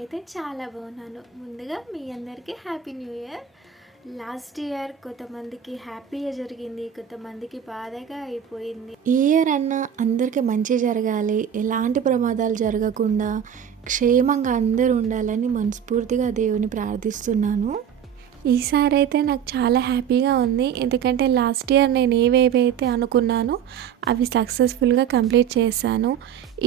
నేనైతే చాలా బాగున్నాను. ముందుగా మీ అందరికీ happy new year. Last year కొంతమందికి హ్యాపీగా జరిగింది, కొంతమందికి బాధగా అయిపోయింది. ఈ ఇయర్ అన్న అందరికీ మంచి జరగాలి, ఎలాంటి ప్రమాదాలు జరగకుండా క్షేమంగా అందరూ ఉండాలని మనస్ఫూర్తిగా దేవుని ప్రార్థిస్తున్నాను. ఈసారి అయితే నాకు చాలా హ్యాపీగా ఉంది. ఎందుకంటే లాస్ట్ ఇయర్ నేను ఏవేవైతే అనుకున్నానో అవి సక్సెస్ఫుల్గా కంప్లీట్ చేశాను.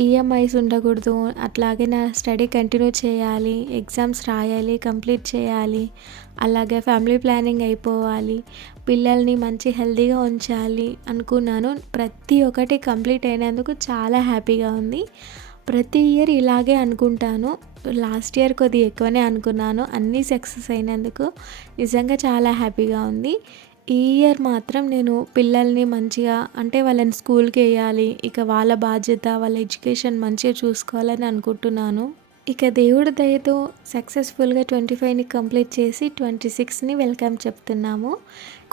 ఈఎంఐస్ ఉండకూడదు, అట్లాగే నా స్టడీ కంటిన్యూ చేయాలి, ఎగ్జామ్స్ రాయాలి, కంప్లీట్ చేయాలి, అలాగే ఫ్యామిలీ ప్లానింగ్ అయిపోవాలి, పిల్లల్ని మంచి హెల్తీగా ఉంచాలి అనుకున్నాను. ప్రతి ఒక్కటి కంప్లీట్ అయినందుకు చాలా హ్యాపీగా ఉంది. ప్రతి ఇయర్ ఇలాగే అనుకుంటాను. లాస్ట్ ఇయర్ కొద్దిగా ఎక్కువనే అనుకున్నాను. అన్నీ సక్సెస్ అయినందుకు నిజంగా చాలా హ్యాపీగా ఉంది. ఈ ఇయర్ మాత్రం నేను పిల్లల్ని మంచిగా అంటే వాళ్ళని స్కూల్కి వేయాలి, ఇక వాళ్ళ బాధ్యత వాళ్ళ ఎడ్యుకేషన్ మంచిగా చూసుకోవాలని అనుకుంటున్నాను. ఇక దేవుడి దయతో సక్సెస్ఫుల్గా 25ని కంప్లీట్ చేసి 26ని వెల్కమ్ చెప్తున్నాము.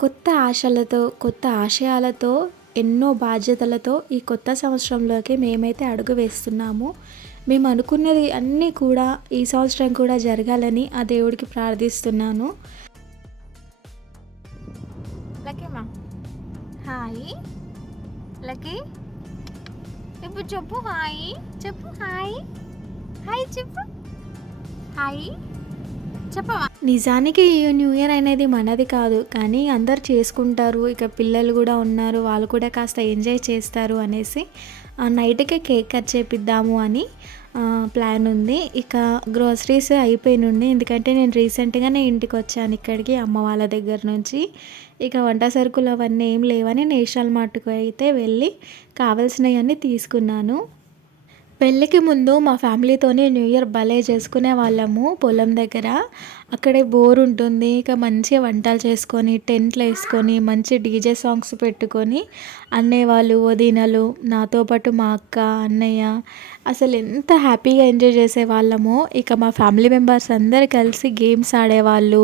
కొత్త ఆశలతో, కొత్త ఆశయాలతో, ఎన్నో బాధ్యతలతో ఈ కొత్త సంవత్సరంలోకి మేమైతే అడుగు వేస్తున్నాము. మేము అనుకున్నది అన్నీ కూడా ఈ సంవత్సరం కూడా జరగాలని ఆ దేవుడికి ప్రార్థిస్తున్నాను. లక్కీమా హాయ్. లక్కీ ఇప్పుడు చెప్పు హాయ్, చెప్పు హాయ్, హాయ్ చెప్పు హాయ్ చెప్పవా. నిజానికి న్యూ ఇయర్ అనేది మనది కాదు, కానీ అందరు చేసుకుంటారు. ఇక పిల్లలు కూడా ఉన్నారు, వాళ్ళు కూడా కాస్త ఎంజాయ్ చేస్తారు అనేసి నైట్కి కేక్ కట్ చేపిద్దాము అని ప్లాన్ ఉంది. ఇక గ్రోసరీస్ అయిపోయినుండి, ఎందుకంటే నేను రీసెంట్గానే ఇంటికి వచ్చాను ఇక్కడికి అమ్మ వాళ్ళ దగ్గర నుంచి. ఇక వంట సరుకులు అవన్నీ ఏం లేవని నేషనల్ మార్ట్కు అయితే వెళ్ళి కావాల్సినవన్నీ తీసుకున్నాను. పెళ్ళికి ముందు మా ఫ్యామిలీతోనే న్యూ ఇయర్ భలే చేసుకునే వాళ్ళము పొలం దగ్గర. అక్కడే బోర్ ఉంటుంది, ఇక మంచిగా వంటలు చేసుకొని టెంట్లు వేసుకొని మంచి డీజే సాంగ్స్ పెట్టుకొని అన్నయ్య వాళ్ళు, వదినలు, నాతో పాటు మా అక్క, అన్నయ్య అసలు ఎంత హ్యాపీగా ఎంజాయ్ చేసేవాళ్ళమో. ఇక మా ఫ్యామిలీ మెంబర్స్ అందరు కలిసి గేమ్స్ ఆడేవాళ్ళు.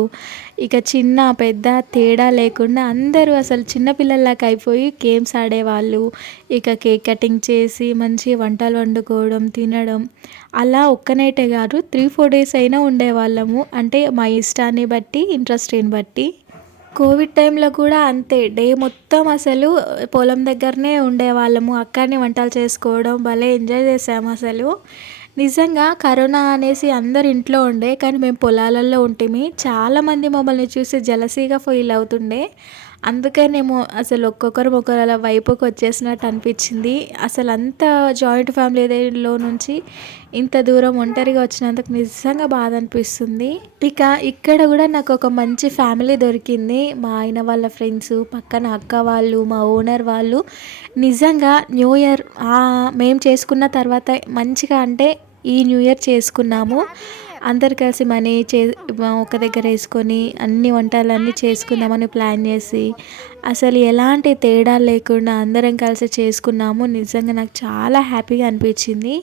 ఇక చిన్న పెద్ద తేడా లేకుండా అందరూ అసలు చిన్నపిల్లల్లాగా అయిపోయి గేమ్స్ ఆడేవాళ్ళు. ఇక కేక్ కటింగ్ చేసి మంచి వంటలు వండుకోవడం, తినడం అలా ఒక్క నైటే కాదు 3-4 డేస్ అయినా ఉండేవాళ్ళము. అంటే మా ఇష్టాన్ని బట్టి, ఇంట్రెస్ట్ని బట్టి. కోవిడ్ టైంలో కూడా అంతే, డే మొత్తం అసలు పొలం దగ్గరనే ఉండేవాళ్ళము. అక్కడనే వంటలు చేసుకోవడం భలే ఎంజాయ్ చేసాము అసలు. నిజంగా కరోనా అనేసి అందరు ఇంట్లో ఉండే, కానీ మేము పొలాలలో ఉంటిమి. చాలామంది మమ్మల్ని చూసి జలసీగా ఫీల్ అవుతుండే. అందుకనేమో అసలు ఒకరి వైపుకి వచ్చేసినట్టు అనిపించింది. అసలు అంత జాయింట్ ఫ్యామిలీలో నుంచి ఇంత దూరం ఒంటరిగా వచ్చినందుకు నిజంగా బాధ అనిపిస్తుంది. ఇక ఇక్కడ కూడా నాకు ఒక మంచి ఫ్యామిలీ దొరికింది. మా ఆయన వాళ్ళ ఫ్రెండ్స్, పక్కన అక్క వాళ్ళు, మా ఓనర్ వాళ్ళు. నిజంగా న్యూ ఇయర్ మేము చేసుకున్న తర్వాత మంచిగా అంటే ఈ న్యూ ఇయర్ చేసుకున్నాము. అందరు కలిసి మనీ ఒక దగ్గర వేసుకొని అన్ని వంటలన్నీ చేసుకుందామని ప్లాన్ చేసి అసలు ఎలాంటి తేడా లేకుండా అందరం కలిసి చేసుకున్నాము. నిజంగా నాకు చాలా హ్యాపీగా అనిపించింది.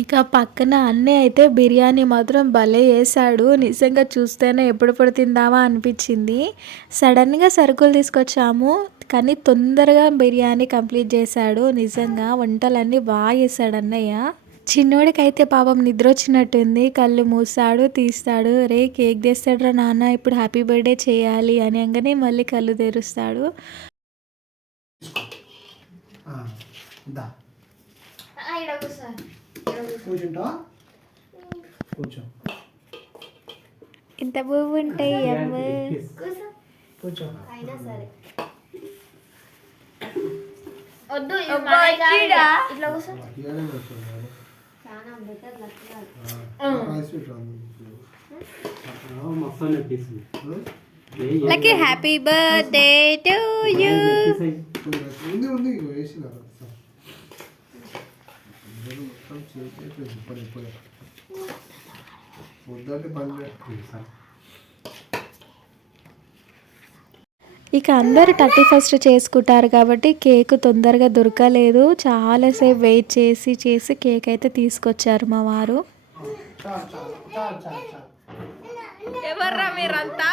ఇక పక్కన అన్నయ్య అయితే బిర్యానీ మాత్రం భలే వేసాడు. నిజంగా చూస్తేనే ఎప్పుడెప్పుడు తిందామా అనిపించింది. సడన్గా సరుకులు తీసుకొచ్చాము, కానీ తొందరగా బిర్యానీ కంప్లీట్ చేశాడు. నిజంగా వంటలన్నీ బాగా చేశాడు అన్నయ్య. చిన్నోడికైతే పాపం నిద్ర వచ్చినట్టుంది, కళ్ళు మూసాడు తీస్తాడు. రే కేక్ తెస్తాడురా నాన్న, ఇప్పుడు హ్యాపీ బర్త్డే చేయాలి అని అనగానే మళ్ళీ కళ్ళు తెరుస్తాడు. ఇంత పువ్వు ఉంటాయి అమ్మ. వద్దు ఇట్లా కూర్చో. Lucky happy birthday to you. ఇక అందరు 31st చేసుకుంటారు కాబట్టి కేక్ తొందరగా దొరకలేదు. చాలాసేపు వెయిట్ చేసి కేక్ అయితే తీసుకొచ్చారు మా వారు. ఎవర్రా మీరంతా?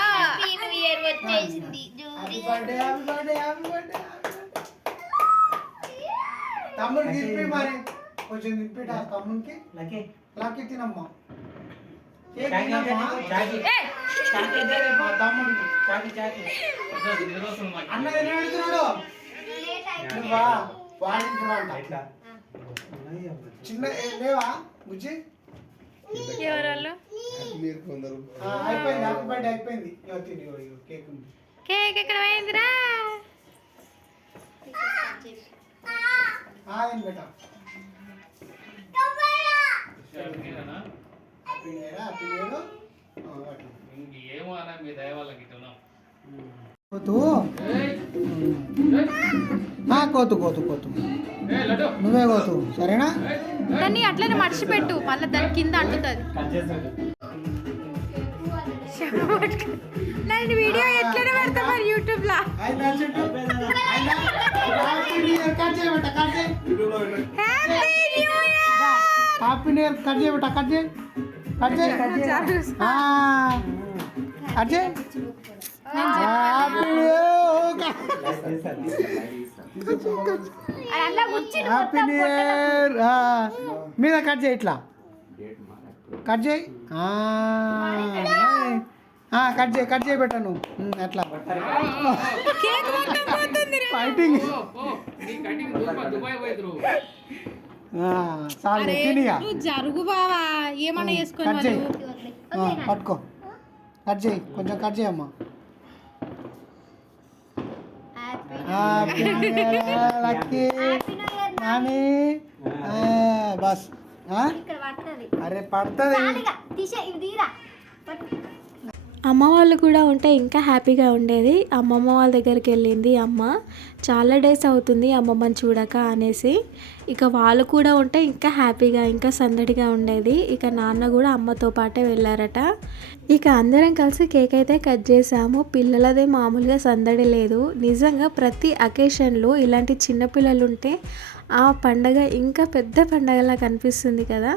చిన్న లేవా బుజ్జి? ఎవరాళ్ళు? అయిపోయింది, హ్యాపీ బర్త్డే అయిపోయింది. కేక్ ఉంది. కేక్ ఎక్కడ పోయిందిరా? బేటా కోతు కోతు కోతు నువ్వే కోతు, సరేనా? దాన్ని అట్లనే మర్చిపెట్టు, మళ్ళీ దాని కింద అంటుతుంది. నేను వీడియో ఎట్లనే పెడతా మరి యూట్యూబ్ లో. Happy new year. కట్ చేయబెట్ట, కట్ చేయి, కట్ చేయి, కట్ చేయి. Happy new year. మీద కట్ చేయి, ఇట్లా కట్ చేయి, కట్ చేయి పెట్టాను అట్లా. ఫైటింగ్ చాలు తినిగా. జరుగు బావా, ఏమన్నా చేసుకో. కట్ చేయి, పట్టుకో, కట్ చేయి, కొంచెం కట్ చేయమ్మా. లక్కీ నాని బస్. అరే పడుతుంది. అమ్మ వాళ్ళు కూడా ఉంటే ఇంకా హ్యాపీగా ఉండేది. అమ్మమ్మ వాళ్ళ దగ్గరికి వెళ్ళింది అమ్మ. చాలా డేస్ అవుతుంది అమ్మమ్మని చూడక అనేసి. ఇక వాళ్ళు కూడా ఉంటే ఇంకా హ్యాపీగా ఇంకా సందడిగా ఉండేది. ఇక నాన్న కూడా అమ్మతో పాటే వెళ్ళారట. ఇక అందరం కలిసి కేక్ అయితే కట్ చేసాము. పిల్లలదే మామూలుగా సందడి లేదు. నిజంగా ప్రతి అకేషన్లో ఇలాంటి చిన్నపిల్లలు ఉంటే ఆ పండగ ఇంకా పెద్ద పండగలా కనిపిస్తుంది కదా.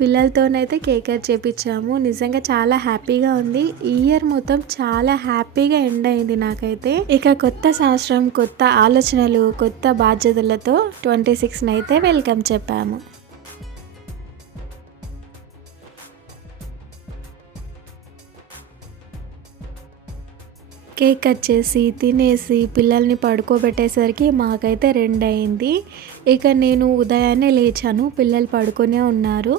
పిల్లలతోనైతే కేక్ కట్ చేపించాము. నిజంగా చాలా హ్యాపీగా ఉంది. ఈ ఇయర్ మొత్తం చాలా హ్యాపీగా ఎండ్ అయింది నాకైతే. ఇక కొత్త సంవత్సరం, కొత్త ఆలోచనలు, కొత్త బాధ్యతలతో 26ని అయితే వెల్కమ్ చెప్పాము. కేక్ కట్ చేసి తినేసి పిల్లల్ని పడుకోబెట్టేసరికి మాకైతే 2 అయింది. ఇక నేను ఉదయాన్నే లేచాను, పిల్లలు పడుకొనే ఉన్నారు.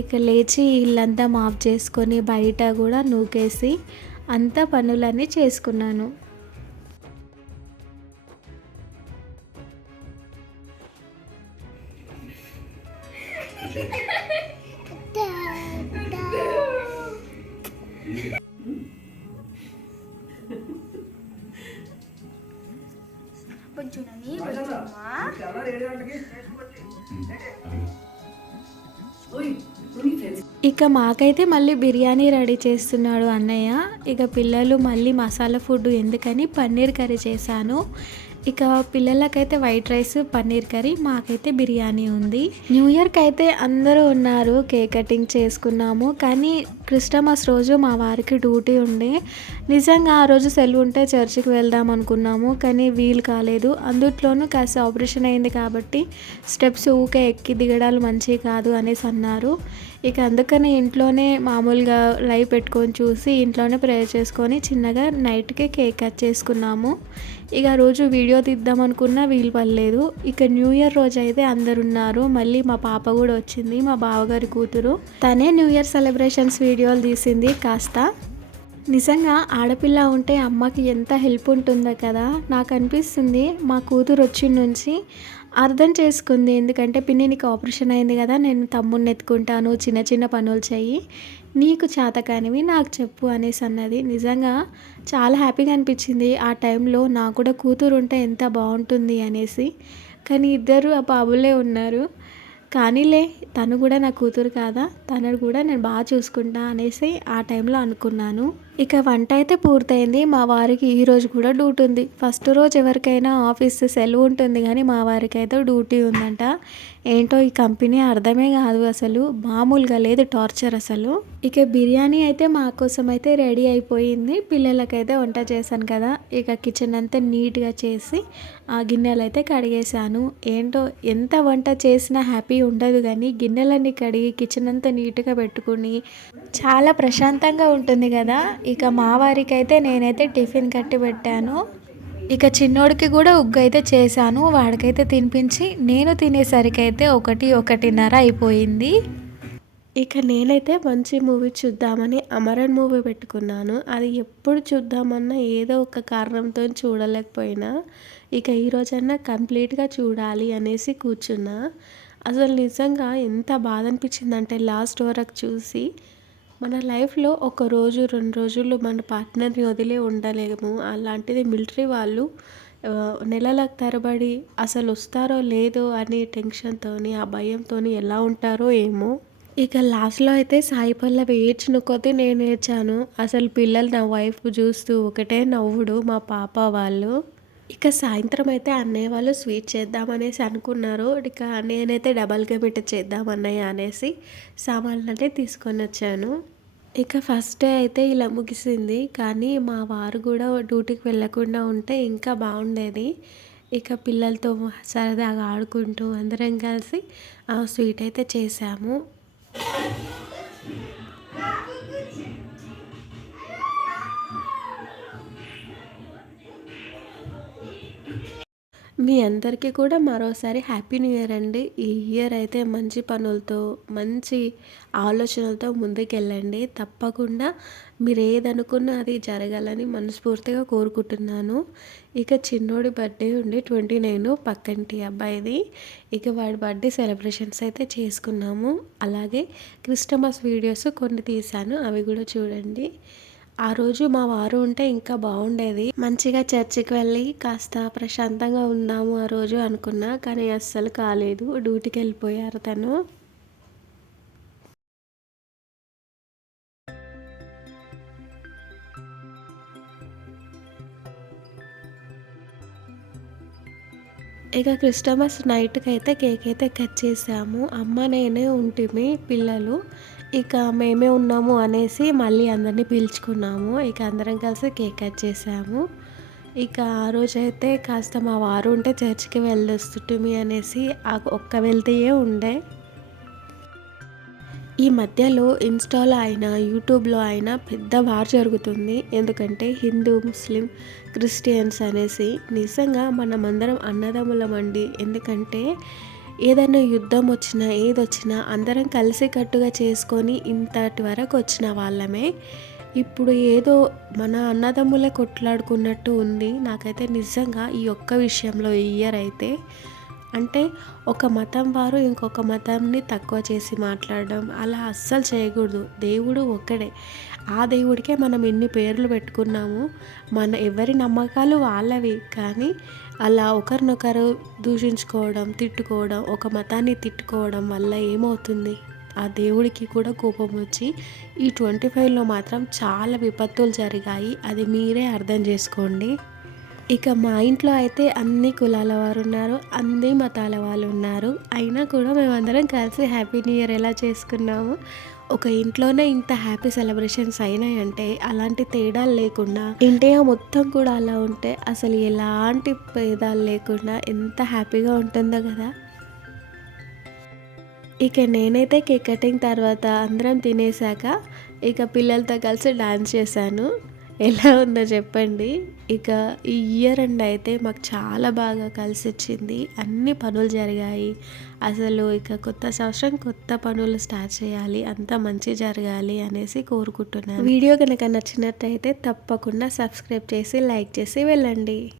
ఇక లేచి ఇల్లంతా మాఫ్ చేసుకొని బయట కూడా నూకేసి అంతా పనులన్నీ చేసుకున్నాను. ఇక మాకైతే మళ్ళీ బిర్యానీ రెడీ చేస్తున్నాడు అన్నయ్య. ఇక పిల్లలు మళ్ళీ మసాలా ఫుడ్ ఎందుకని పన్నీర్ కర్రీ చేశాను. ఇక పిల్లలకైతే వైట్ రైస్, పన్నీర్ కర్రీ, మాకైతే బిర్యానీ ఉంది. న్యూ ఇయర్కి అయితే అందరూ ఉన్నారు, కేక్ కటింగ్ చేసుకున్నాము. కానీ క్రిస్టమస్ రోజు మా వారికి డ్యూటీ ఉండే. నిజంగా ఆ రోజు సెలవు ఉంటే చర్చికి వెళ్దాం అనుకున్నాము, కానీ వీలు కాలేదు. అందుట్లోనూ కాస్త ఆపరేషన్ అయింది కాబట్టి స్టెప్స్ ఊకే ఎక్కి దిగడాలు మంచివి కాదు అనేసి అన్నారు. ఇక అందుకని ఇంట్లోనే మామూలుగా లైవ్ పెట్టుకొని చూసి ఇంట్లోనే ప్రేయర్ చేసుకొని చిన్నగా నైట్కి కేక్ కట్ చేసుకున్నాము. ఇక రోజు వీడియో తీద్దాం అనుకున్నా వీలు పడలేదు. ఇక న్యూ ఇయర్ రోజు అయితే అందరు ఉన్నారు. మళ్ళీ మా పాప కూడా వచ్చింది, మా బావగారి కూతురు. తనే న్యూ ఇయర్ సెలబ్రేషన్స్ వీడియోలు తీసింది కాస్త. నిజంగా ఆడపిల్ల ఉంటే అమ్మకి ఎంత హెల్ప్ ఉంటుందో కదా. నాకు అనిపిస్తుంది మా కూతురు వచ్చిన నుంచి అర్థం చేసుకుంది. ఎందుకంటే పిన్ని నీకు ఆపరేషన్ అయింది కదా, నేను తమ్ముడిని ఎత్తుకుంటాను, చిన్న చిన్న పనులు చెయ్యి, నీకు చేతకానివి నాకు చెప్పు అనేసి అన్నది. నిజంగా చాలా హ్యాపీగా అనిపించింది ఆ టైంలో. నాకు కూడా కూతురు ఉంటే ఎంత బాగుంటుంది అనేసి. కానీ ఇద్దరు ఆ బాబులే ఉన్నారు. కానీలే, తను కూడా నా కూతురు కాదా, తనను కూడా నేను బాగా చూసుకుంటా అనేసి ఆ టైంలో అనుకున్నాను. ఇక వంట అయితే పూర్తయింది. మా వారికి ఈరోజు కూడా డ్యూటీ ఉంది. ఫస్ట్ రోజు ఎవరికైనా ఆఫీస్ సెలవు ఉంటుంది, కానీ మా వారికి అయితే డ్యూటీ ఉందంట. ఏంటో ఈ కంపెనీ అర్థమే కాదు, అసలు మామూలుగా లేదు, టార్చర్ అసలు. ఇక బిర్యానీ అయితే మా కోసం అయితే రెడీ అయిపోయింది. పిల్లలకైతే వంట చేశాను కదా, ఇక కిచెన్ అంతా నీట్గా చేసి ఆ గిన్నెలు అయితే కడిగేశాను. ఏంటో ఎంత వంట చేసినా హ్యాపీ ఉండదు, కానీ గిన్నెలన్నీ కడిగి కిచెన్ అంతా నీట్గా పెట్టుకుని చాలా ప్రశాంతంగా ఉంటుంది కదా. ఇక మా వారికి అయితే నేనైతే టిఫిన్ కట్టి పెట్టాను. ఇక చిన్నోడికి కూడా ఉగ్గు అయితే చేశాను. వాడికైతే తినిపించి నేను తినేసరికి అయితే 1:30 అయిపోయింది. ఇక నేనైతే మంచి మూవీ చూద్దామని అమరన్ మూవీ పెట్టుకున్నాను. అది ఎప్పుడు చూద్దామన్నా ఏదో ఒక కారణంతో చూడలేకపోయినా, ఇక ఈరోజన్నా కంప్లీట్గా చూడాలి అనేసి కూర్చున్నా. అసలు నిజంగా ఎంత బాధ అనిపించిందంటే లాస్ట్ వరకు చూసి, మన లైఫ్లో ఒక రోజు 2 రోజులు మన పార్ట్నర్ని వదిలే ఉండలేము. అలాంటిది మిలిటరీ వాళ్ళు నెలల తరబడి అసలు వస్తారో లేదో అనే టెన్షన్తోని, ఆ భయంతోని ఎలా ఉంటారో ఏమో. ఇక లాస్ట్లో అయితే సాయి పల్లవి ఏడ్చిన కొద్దీ నేను ఏడ్చాను. అసలు పిల్లలు నా వైఫ్ చూస్తూ ఒకటే నవ్వుడు, మా పాప వాళ్ళు. ఇక సాయంత్రం అయితే అన్నయ్య వాళ్ళు స్వీట్ చేద్దామనేసి అనుకున్నారు. ఇక నేనైతే డబల్గా మిఠాయి చేద్దాం అన్నయ్య అనేసి సామాన్లన్నీ తీసుకొని వచ్చాను. ఇక ఫస్ట్ డే అయితే ఇలా ముగిసింది. కానీ మా వారు కూడా డ్యూటీకి వెళ్ళకుండా ఉంటే ఇంకా బాగుండేది. ఇక పిల్లలతో సరదాగా ఆడుకుంటూ అందరం కలిసి ఆ స్వీట్ అయితే చేసాము. మీ అందరికీ కూడా మరోసారి హ్యాపీ న్యూ ఇయర్ అండి. ఈ ఇయర్ అయితే మంచి పనులతో, మంచి ఆలోచనలతో ముందుకెళ్ళండి. తప్పకుండా మీరు ఏదనుకున్నా అది జరగాలని మనస్ఫూర్తిగా కోరుకుంటున్నాను. ఇక చిన్నోడి బర్త్డే ఉండి 29 పక్కంటి అబ్బాయిది. ఇక వాడి బర్త్డే సెలబ్రేషన్స్ అయితే చేసుకున్నాము. అలాగే క్రిస్టమస్ వీడియోస్ కొన్ని తీశాను, అవి కూడా చూడండి. ఆ రోజు మా వారు ఉంటే ఇంకా బాగుండేది. మంచిగా చర్చికి వెళ్ళి కాస్త ప్రశాంతంగా ఉందాము ఆ రోజు అనుకున్నా, కానీ అస్సలు కాలేదు. డ్యూటీకి వెళ్ళిపోయారు తను. ఇక క్రిస్టమస్ నైట్కి అయితే కేక్ అయితే కట్ చేసాము. అమ్మ నేనే ఉంటిమి, పిల్లలు ఇక మేమే ఉన్నాము అనేసి మళ్ళీ అందరినీ పిలుచుకున్నాము. ఇక అందరం కలిసి కేక్ కట్ చేసాము. ఇక ఆ రోజైతే కాస్త మా వారు ఉంటే చర్చికి వెళ్ళొస్తుంటిమి అనేసి ఒక్క వెళ్తేయే ఉండే. ఈ మధ్యలో ఇన్స్టాలో అయినా యూట్యూబ్లో అయినా పెద్ద వార్ జరుగుతుంది. ఎందుకంటే హిందూ, ముస్లిం, క్రిస్టియన్స్ అనేసి. నిజంగా మనమందరం అన్నదమ్ములమండి. ఎందుకంటే ఏదైనా యుద్ధం వచ్చినా ఏదొచ్చినా అందరం కలిసికట్టుగా చేసుకొని ఇంతటి వరకు వచ్చిన వాళ్ళమే. ఇప్పుడు ఏదో మన అన్నదమ్ములే కొట్లాడుకున్నట్టు ఉంది. నాకైతే నిజంగా ఈ ఒక్క విషయంలో ఈ ఇయర్ అయితే, అంటే ఒక మతం వారు ఇంకొక మతంని తక్కువ చేసి మాట్లాడడం అలా అస్సలు చేయకూడదు. దేవుడు ఒక్కడే, ఆ దేవుడికే మనం ఎన్ని పేర్లు పెట్టుకున్నాము. మన ఎవరి నమ్మకాలు వాళ్ళవి, కానీ అలా ఒకరినొకరు దూషించుకోవడం, తిట్టుకోవడం, ఒక మతాన్ని తిట్టుకోవడం వల్ల ఏమవుతుంది, ఆ దేవుడికి కూడా కోపం వచ్చి ఈ 25లో మాత్రం చాలా విపత్తులు జరిగాయి. అది మీరే అర్థం చేసుకోండి. ఇక మా ఇంట్లో అయితే అన్ని కులాల వారు ఉన్నారు, అన్ని మతాల వాళ్ళు ఉన్నారు. అయినా కూడా మేమందరం కలిసి హ్యాపీ న్యూ ఇయర్ ఎలా చేసుకున్నాము. ఒక ఇంట్లోనే ఇంత హ్యాపీ సెలబ్రేషన్స్ అయినాయంటే, అలాంటి తేడాలు లేకుండా ఇండియా మొత్తం కూడా అలా ఉంటే అసలు ఎలాంటి భేదాలు లేకుండా ఎంత హ్యాపీగా ఉంటుందో కదా. ఇక నేనైతే కేక్ కటింగ్ తర్వాత అందరం తినేసాక ఇక పిల్లలతో కలిసి డాన్స్ చేశాను. ఎలా ఉందో చెప్పండి. ఇక ఈ ఇయర్ ఎండ్ అయితే మాకు చాలా బాగా కలిసి వచ్చింది. అన్ని పనులు జరిగాయి. అసలు ఇక కొత్త సంవత్సరం కొత్త పనులు స్టార్ట్ చేయాలి, అంతా మంచి జరగాలి అనేసి కోరుకుంటున్నాను. వీడియో కనుక నచ్చినట్టయితే తప్పకుండా సబ్స్క్రైబ్ చేసి లైక్ చేసి వెళ్ళండి.